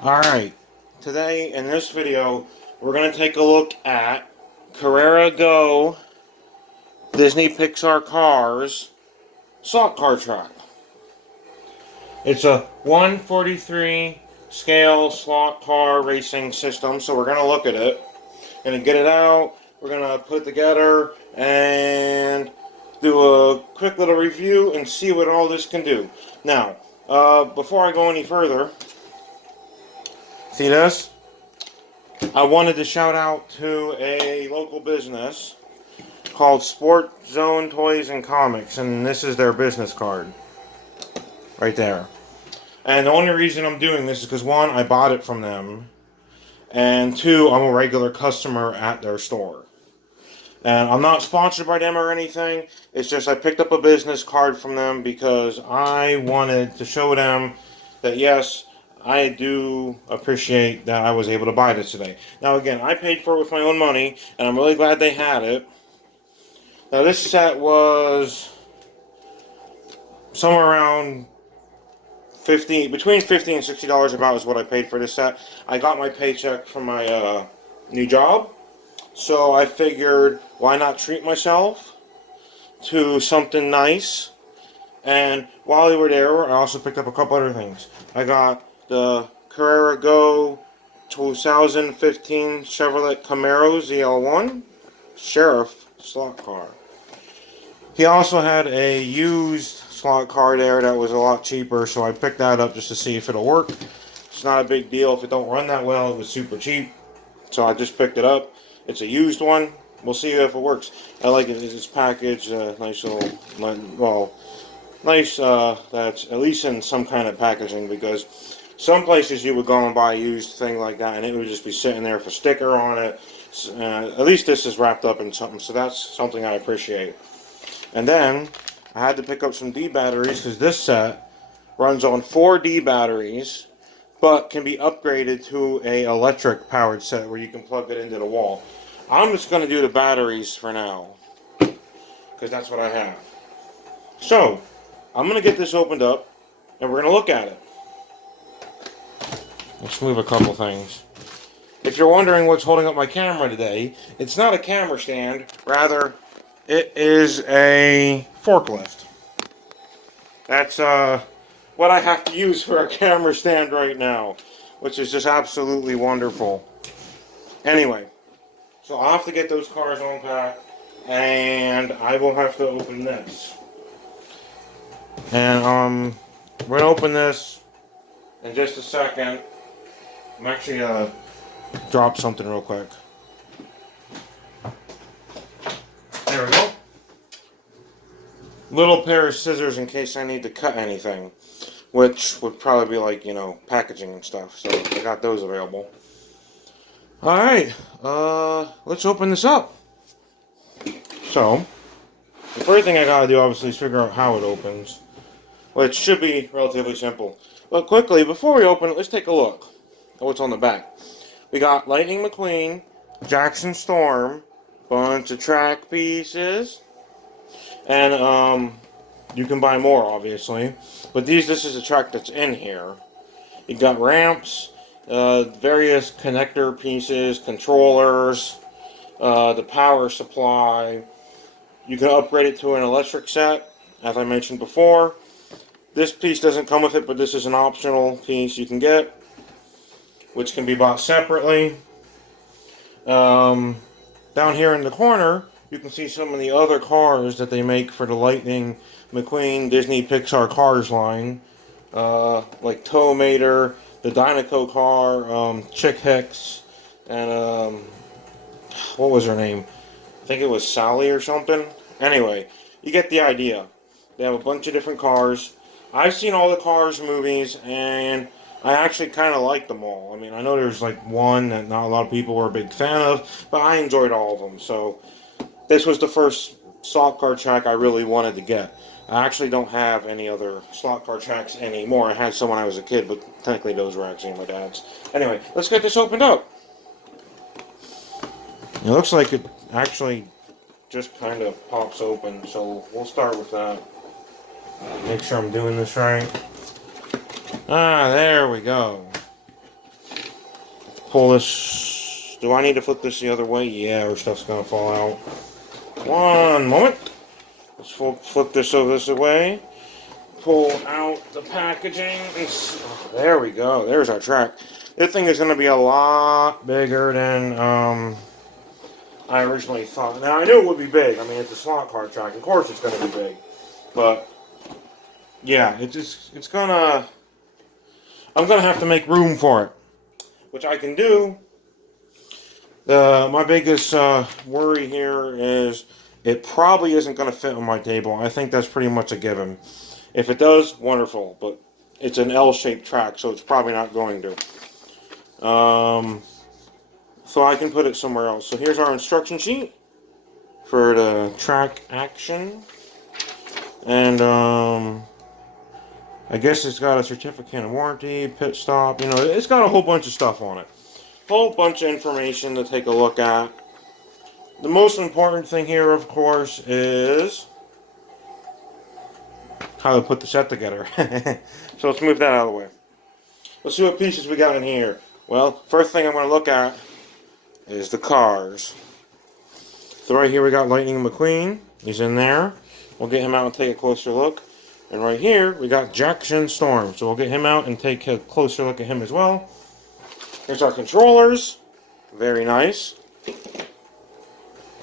Alright, today in this video, we're going to take a look at Carrera Go Disney Pixar Cars slot car track. It's a 143 scale slot car racing system, so we're going to look at it. Going to get it out, we're going to put it together, and do a quick little review and see what all this can do. Now, before I go any further, see this? I wanted to shout out to a local business called Sport Zone Toys and Comics, and this is their business card right there. And the only reason I'm doing this is because, one, I bought it from them, and two, I'm a regular customer at their store. And I'm not sponsored by them or anything. It's just I picked up a business card from them because I wanted to show them that, yes, I do appreciate that I was able to buy this today. Now, again, I paid for it with my own money, and I'm really glad they had it. Now, this set was somewhere around between $50 and $60 about is what I paid for this set. I got my paycheck from my new job, so I figured, why not treat myself to something nice? And while we were there, I also picked up a couple other things. I got the Carrera Go 2015 Chevrolet Camaro ZL1 Sheriff slot car. He also had a used slot car there that was a lot cheaper, so I picked that up just to see if it'll work. It's not a big deal if it don't run that well. It was super cheap, so I just picked it up. It's a used one. We'll see if it works. I like it. It's packaged, nice little, well, nice that's at least in some kind of packaging, because some places you would go and buy a used thing like that and it would just be sitting there with a sticker on it. At least this is wrapped up in something, so that's something I appreciate. And then I had to pick up some D batteries because this set runs on 4 D batteries, but can be upgraded to a electric powered set where you can plug it into the wall. I'm just going to do the batteries for now because that's what I have. So I'm going to get this opened up and we're going to look at it. Let's move a couple things. If you're wondering what's holding up my camera today, it's not a camera stand, rather it is a forklift. That's what I have to use for a camera stand right now, which is just absolutely wonderful. Anyway, so I'll have to get those cars unpacked, and I will have to open this. And we're gonna open this in just a second. I'm actually gonna drop something real quick. There we go. Little pair of scissors in case I need to cut anything, which would probably be like, packaging and stuff. So I got those available. Alright, let's open this up. So, the first thing I gotta do obviously is figure out how it opens, which should be relatively simple. But quickly, before we open it, let's take a look at what's on the back. We got Lightning McQueen, Jackson Storm, bunch of track pieces, and you can buy more obviously, but this is a track that's in here. You got ramps, various connector pieces, controllers, the power supply. You can upgrade it to an electric set, as I mentioned before. This piece doesn't come with it, but this is an optional piece you can get, which can be bought separately. Down here in the corner, you can see some of the other cars that they make for the Lightning McQueen Disney Pixar Cars line, like Tow-Mater, the Dynaco car, Chick Hicks, and what was her name? I think it was Sally or something. Anyway, you get the idea. They have a bunch of different cars. I've seen all the Cars movies, and I actually kind of like them all. I mean, I know there's like one that not a lot of people were a big fan of, but I enjoyed all of them. So this was the first slot car track I really wanted to get. I actually don't have any other slot car tracks anymore. I had some when I was a kid, but technically those were actually my dad's. Anyway, let's get this opened up. It looks like it actually just kind of pops open, so we'll start with that. Make sure I'm doing this right. Ah, there we go. Pull this. Do I need to flip this the other way? Yeah, or stuff's gonna fall out. One moment. Let's flip this over this way. Pull out the packaging. Oh, there we go. There's our track. This thing is gonna be a lot bigger than I originally thought. Now I knew it would be big. I mean, it's a slot car track. Of course, it's gonna be big. But yeah, it's gonna. I'm gonna have to make room for it, which I can do. My biggest worry here is it probably isn't going to fit on my table. I think that's pretty much a given. If it does, wonderful, but it's an L-shaped track, so it's probably not going to. So I can put it somewhere else. So here's our instruction sheet for the track action. And I guess it's got a certificate of warranty, pit stop, you know, it's got a whole bunch of stuff on it. Whole bunch of information to take a look at. The most important thing here, of course, is how to put the set together. So let's move that out of the way. Let's see what pieces we got in here. Well, first thing I'm going to look at is the cars. So right here we got Lightning McQueen. He's in there. We'll get him out and take a closer look. And right here we got Jackson Storm. So we'll get him out and take a closer look at him as well. Here's our controllers. Very nice.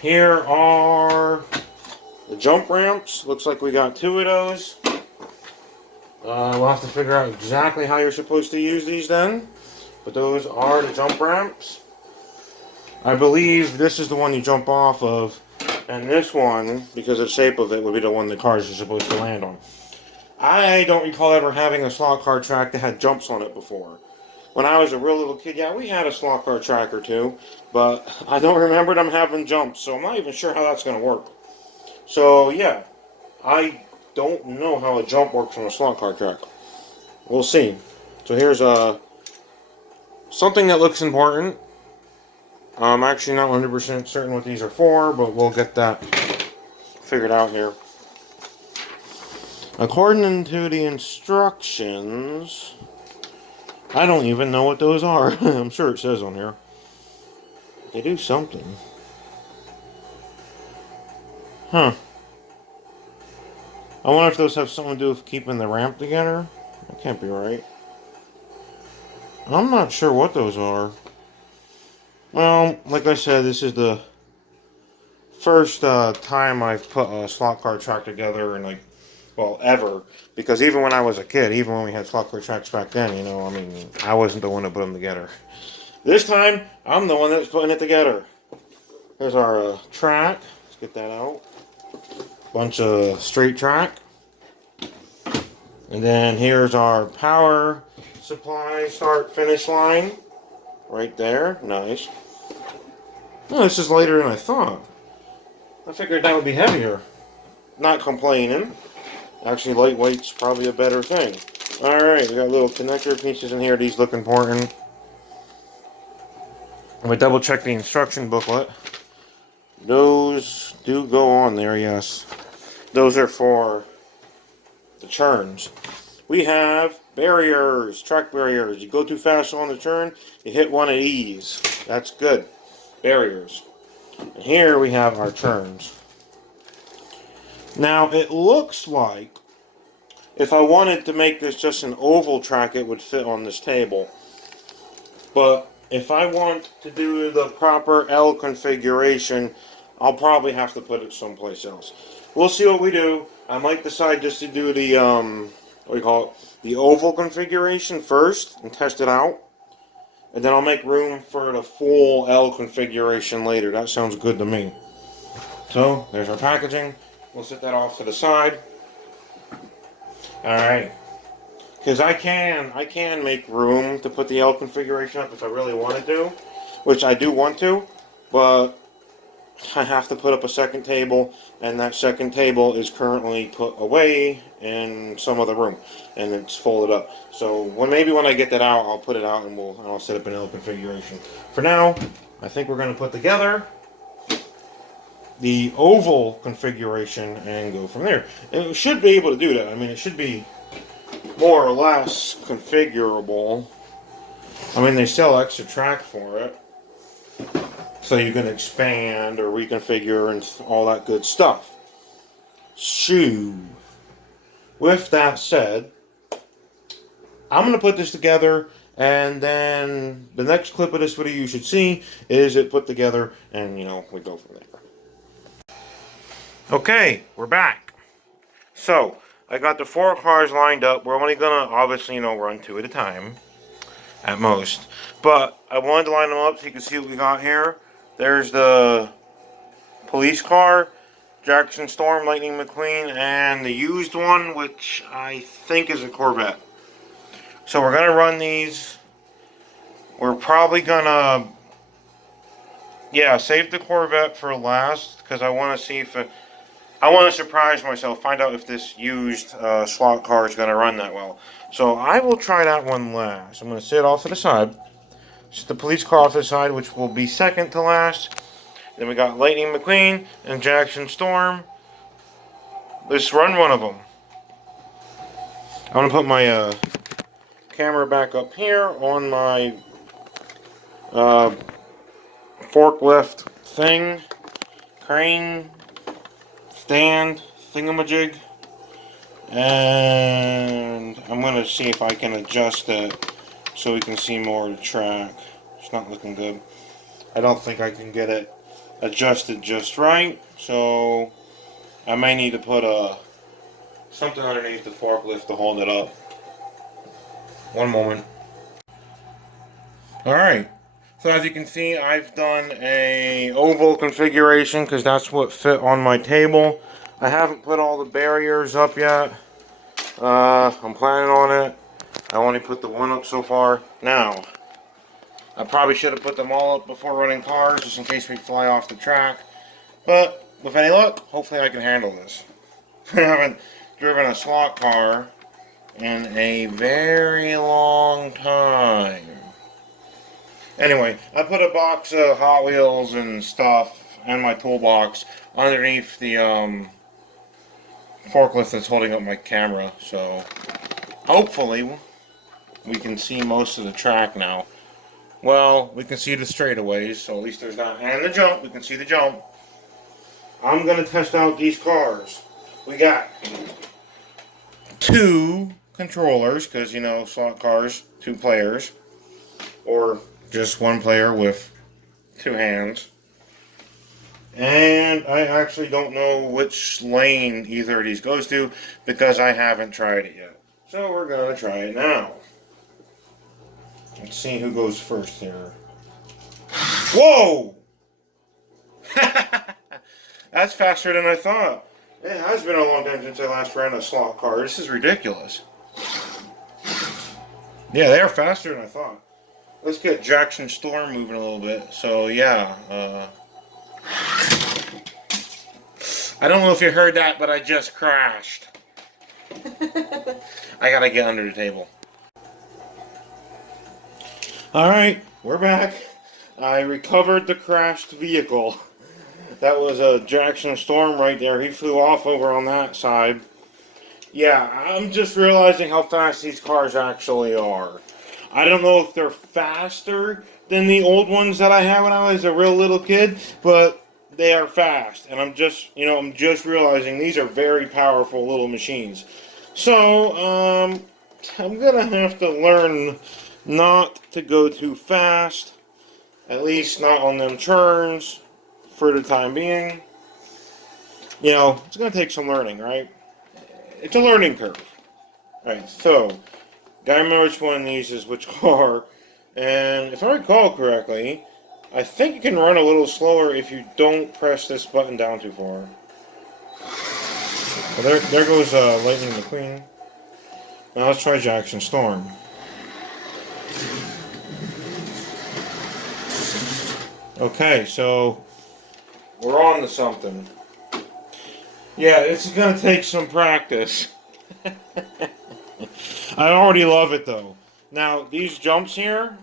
Here are the jump ramps. Looks like we got 2 of those. We'll have to figure out exactly how you're supposed to use these then. But those are the jump ramps. I believe this is the one you jump off of. And this one, because of the shape of it, would be the one the cars are supposed to land on. I don't recall ever having a slot car track that had jumps on it before. When I was a real little kid, yeah, we had a slot car track or two, but I don't remember them having jumps, so I'm not even sure how that's going to work. So, yeah, I don't know how a jump works on a slot car track. We'll see. So here's something that looks important. I'm actually not 100% certain what these are for, but we'll get that figured out here. According to the instructions, I don't even know what those are. I'm sure it says on here. They do something. Huh. I wonder if those have something to do with keeping the ramp together. That can't be right. I'm not sure what those are. Well, like I said, this is the first time I've put a slot car track together in, like, well, ever. Because even when I was a kid, even when we had slot car tracks back then, you know, I mean, I wasn't the one that put them together. This time, I'm the one that's putting it together. Here's our track. Let's get that out. Bunch of straight track. And then here's our power supply start finish line. Right there. Nice. Oh, this is lighter than I thought. I figured that would be heavier. Not complaining. Actually, lightweight's probably a better thing. Alright, we got little connector pieces in here. These look important. I'm going to double check the instruction booklet. Those do go on there, yes. Those are for the turns. We have barriers, track barriers. You go too fast on the turn, you hit one of these. That's good. Barriers. And here we have our turns. Now, it looks like if I wanted to make this just an oval track, it would fit on this table. But if I want to do the proper L configuration, I'll probably have to put it someplace else. We'll see what we do. I might decide just to do the, what do you call it? The oval configuration first and test it out. And then I'll make room for the full L configuration later. That sounds good to me. So, there's our packaging. We'll set that off to the side. Alright. Because I can make room to put the L configuration up if I really wanted to. Which I do want to. But I have to put up a second table. And that second table is currently put away in some other room. And it's folded up. So maybe when I get that out, I'll put it out and I'll set up an L configuration. For now, I think we're going to put together the oval configuration and go from there. And it should be able to do that. I mean, it should be more or less configurable. I mean, they sell extra track for it, so you can expand or reconfigure and all that good stuff. So, with that said, I'm going to put this together, and then the next clip of this video you should see is it put together, and, you know, we go from there. Okay, we're back. So, I got the 4 cars lined up. We're only going to, obviously, you know, run 2 at a time, at most. But I wanted to line them up so you can see what we got here. There's the police car, Jackson Storm, Lightning McQueen, and the used one, which I think is a Corvette. So we're going to run these. We're probably going to, yeah, save the Corvette for last, because I want to see if I want to surprise myself, find out if this used slot car is going to run that well. So I will try that one last. I'm going to sit off to the side. Set the police car off to the side, which will be second to last. Then we got Lightning McQueen and Jackson Storm. Let's run one of them. I'm going to put my camera back up here on my forklift thing, crane, stand, thingamajig. And I'm going to see if I can adjust it so we can see more of the track. It's not looking good. I don't think I can get it adjusted just right, so I may need to put something underneath the forklift to hold it up. One moment. Alright, so as you can see, I've done a oval configuration because that's what fit on my table. I haven't put all the barriers up yet. I'm planning on it. I only put the one up so far. Now, I probably should have put them all up before running cars, just in case we fly off the track. But, with any luck, hopefully I can handle this. I haven't driven a slot car in a very long time. Anyway, I put a box of Hot Wheels and stuff and my toolbox underneath the forklift that's holding up my camera, so hopefully we can see most of the track now. Well, we can see the straightaways, so at least there's that. And the jump, we can see the jump. I'm going to test out these cars. We got 2 controllers, because, you know, slot cars, 2 players. Or just 1 player with 2 hands. And I actually don't know which lane either of these goes to, because I haven't tried it yet. So we're going to try it now. Let's see who goes first here. Whoa! That's faster than I thought. It has been a long time since I last ran a slot car. This is ridiculous. Yeah, they're faster than I thought. Let's get Jackson Storm moving a little bit. So, yeah. I don't know if you heard that, but I just crashed. I gotta get under the table. Alright, we're back. I recovered the crashed vehicle. That was a Jackson Storm right there. He flew off over on that side. Yeah, I'm just realizing how fast these cars actually are. I don't know if they're faster than the old ones that I had when I was a real little kid, but they are fast. And I'm just realizing these are very powerful little machines. So, I'm gonna have to learn not to go too fast, at least not on them turns, for the time being. You know, it's going to take some learning, right? It's a learning curve. Alright, so, gotta remember which one of these is which car. And if I recall correctly, I think you can run a little slower if you don't press this button down too far. Well, there goes Lightning McQueen. Now let's try Jackson Storm. Okay, so we're on to something. Yeah, it's gonna take some practice. I already love it though. Now, these jumps here,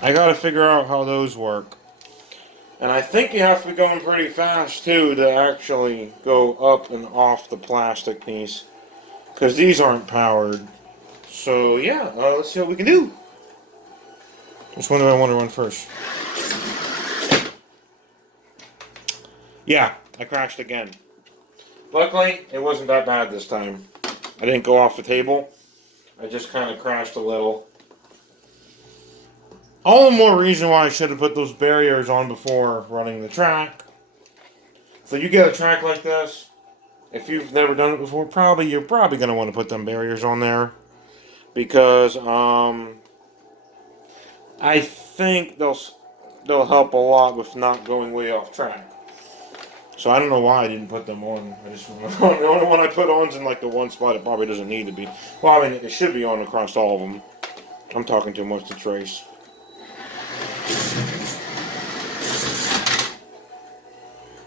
I gotta figure out how those work. And I think you have to be going pretty fast too to actually go up and off the plastic piece. Because these aren't powered. So yeah, let's see what we can do. Which one do I want to run first? Yeah, I crashed again. Luckily, it wasn't that bad this time. I didn't go off the table. I just kind of crashed a little. All the more reason why I should have put those barriers on before running the track. So you get a track like this, if you've never done it before, you're probably going to want to put them barriers on there. Because I think they'll help a lot with not going way off track. So I don't know why I didn't put them on. The only one I put on's in like the one spot it probably doesn't need to be. Well, I mean, it should be on across all of them. I'm talking too much to trace.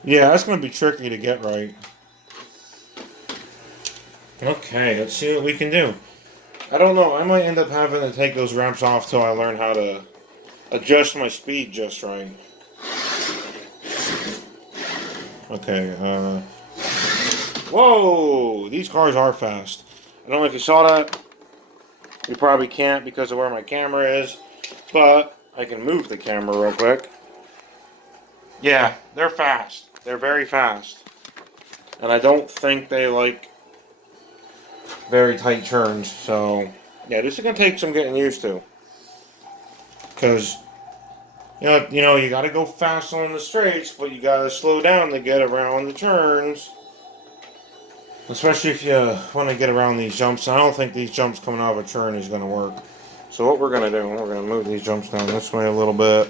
Yeah, that's going to be tricky to get right. Okay, let's see what we can do. I don't know. I might end up having to take those ramps off till I learn how to adjust my speed just right. Okay, whoa! These cars are fast. I don't know if you saw that. You probably can't because of where my camera is, but I can move the camera real quick. Yeah, they're fast. They're very fast. And I don't think they like very tight turns, so yeah, this is going to take some getting used to. Because you got to go fast on the straights, but you got to slow down to get around the turns. Especially if you want to get around these jumps. I don't think these jumps coming out of a turn is going to work. So what we're going to do, we're going to move these jumps down this way a little bit.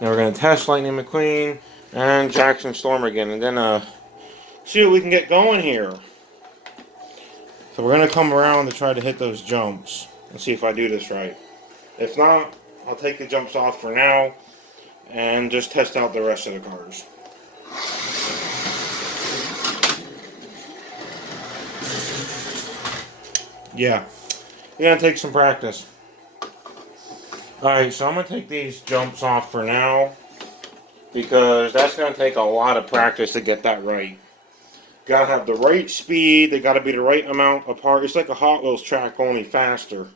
Now we're going to test Lightning McQueen and Jackson Storm again, and then see what we can get going here. So we're going to come around to try to hit those jumps and see if I do this right. If not, I'll take the jumps off for now and just test out the rest of the cars. Yeah, you're going to take some practice. Alright, so I'm going to take these jumps off for now because that's going to take a lot of practice to get that right. Got to have the right speed, they got to be the right amount apart. It's like a Hot Wheels track, only faster.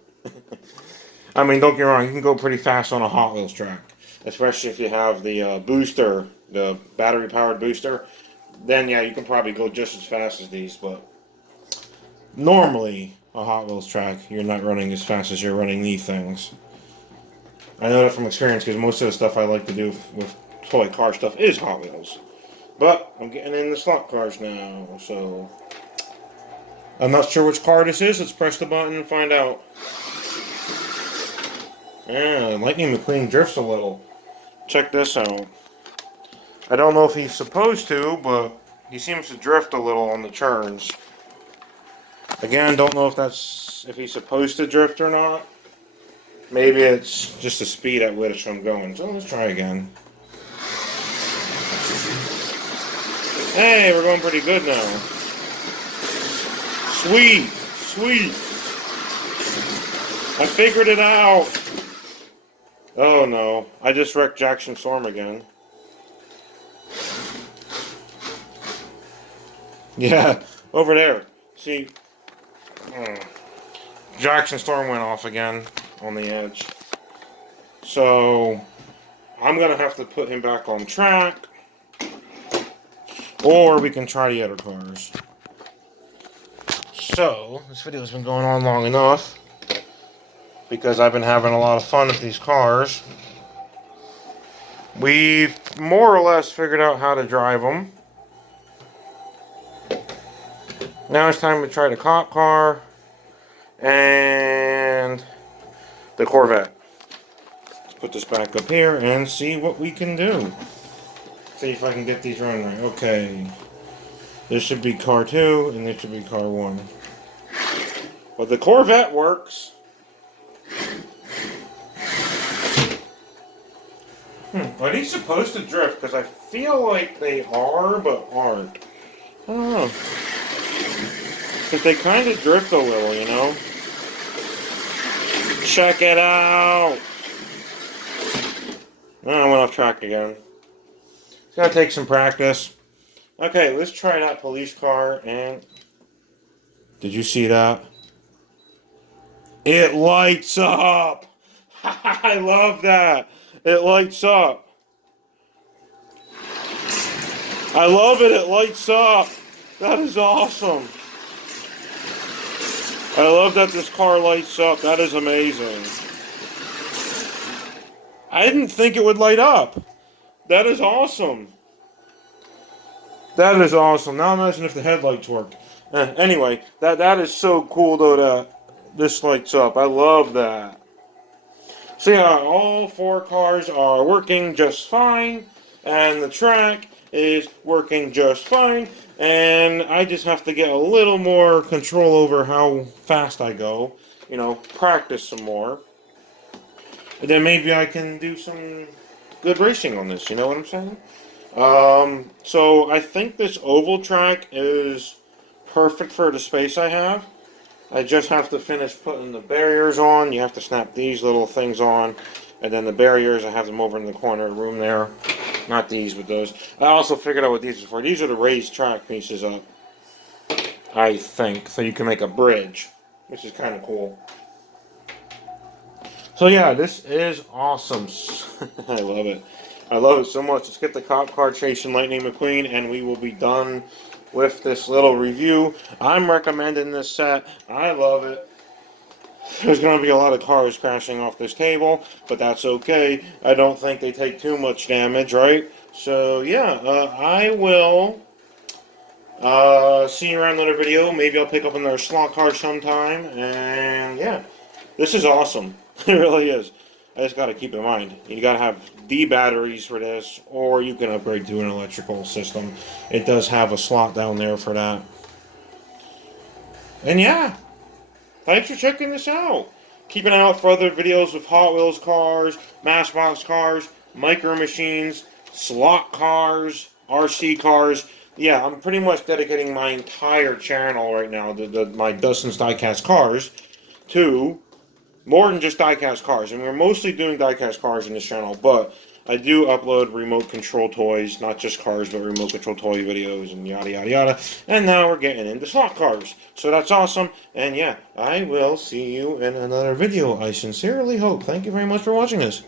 I mean, don't get me wrong, you can go pretty fast on a Hot Wheels track. Especially if you have the booster, the battery-powered booster. Then, yeah, you can probably go just as fast as these, but normally, a Hot Wheels track, you're not running as fast as you're running these things. I know that from experience because most of the stuff I like to do with toy car stuff is Hot Wheels. But I'm getting in the slot cars now, so I'm not sure which car this is. Let's press the button and find out. Yeah, Lightning McQueen drifts a little. Check this out. I don't know if he's supposed to, but he seems to drift a little on the turns. Again, don't know if he's supposed to drift or not. Maybe it's just the speed at which I'm going. So let's try again. Hey, we're going pretty good now. Sweet, sweet. I figured it out. Oh no, I just wrecked Jackson Storm again. Yeah, over there. See, Jackson Storm went off again on the edge. So, I'm going to have to put him back on track. Or we can try the other cars. So, this video has been going on long enough. Because I've been having a lot of fun with these cars. We've more or less figured out how to drive them. Now it's time to try the cop car. And the Corvette. Let's put this back up here and see what we can do. See if I can get these running right. Okay. This should be car 2 and this should be car 1. But the Corvette works. Are these supposed to drift? Because I feel like they are, but aren't. I don't know. Because they kind of drift a little, you know? Check it out! Oh, I went off track again. It's going to take some practice. Okay, let's try that police car and... Did you see that? It lights up. I love that. It lights up. I love it. It lights up. That is awesome. I love that this car lights up. That is amazing. I didn't think it would light up. That is awesome. That is awesome. Now imagine if the headlights work. Anyway, that is so cool though that this lights up. I love that. So yeah, all four cars are working just fine, and the track is working just fine, and I just have to get a little more control over how fast I go, practice some more, and then maybe I can do some good racing on this, you know what I'm saying? So I think this oval track is perfect for the space I have. I just have to finish putting the barriers on. You have to snap these little things on. And then the barriers, I have them over in the corner of the room there. Not these, but those. I also figured out what these are for. These are the raised track pieces up, I think. So you can make a bridge, which is kind of cool. So yeah, this is awesome. I love it. I love it so much. Let's get the cop car chasing Lightning McQueen, and we will be done with this little review. I'm recommending this set. I love it. There's going to be a lot of cars crashing off this table, but that's okay. I don't think they take too much damage, right? So yeah, I will see you around another video. Maybe I'll pick up another slot car sometime, and yeah, this is awesome. It really is. I just got to keep in mind, you got to have D batteries for this, or you can upgrade to an electrical system. It does have a slot down there for that. And yeah, thanks for checking this out. Keep an eye out for other videos with Hot Wheels cars, Matchbox cars, Micro Machines, slot cars, RC cars. Yeah, I'm pretty much dedicating my entire channel right now, my Dustin's Diecast Cars, to more than just diecast cars. And we're mostly doing diecast cars in this channel, but I do upload remote control toys, not just cars, but remote control toy videos and yada yada yada. And now we're getting into slot cars. So that's awesome. And yeah, I will see you in another video, I sincerely hope. Thank you very much for watching this.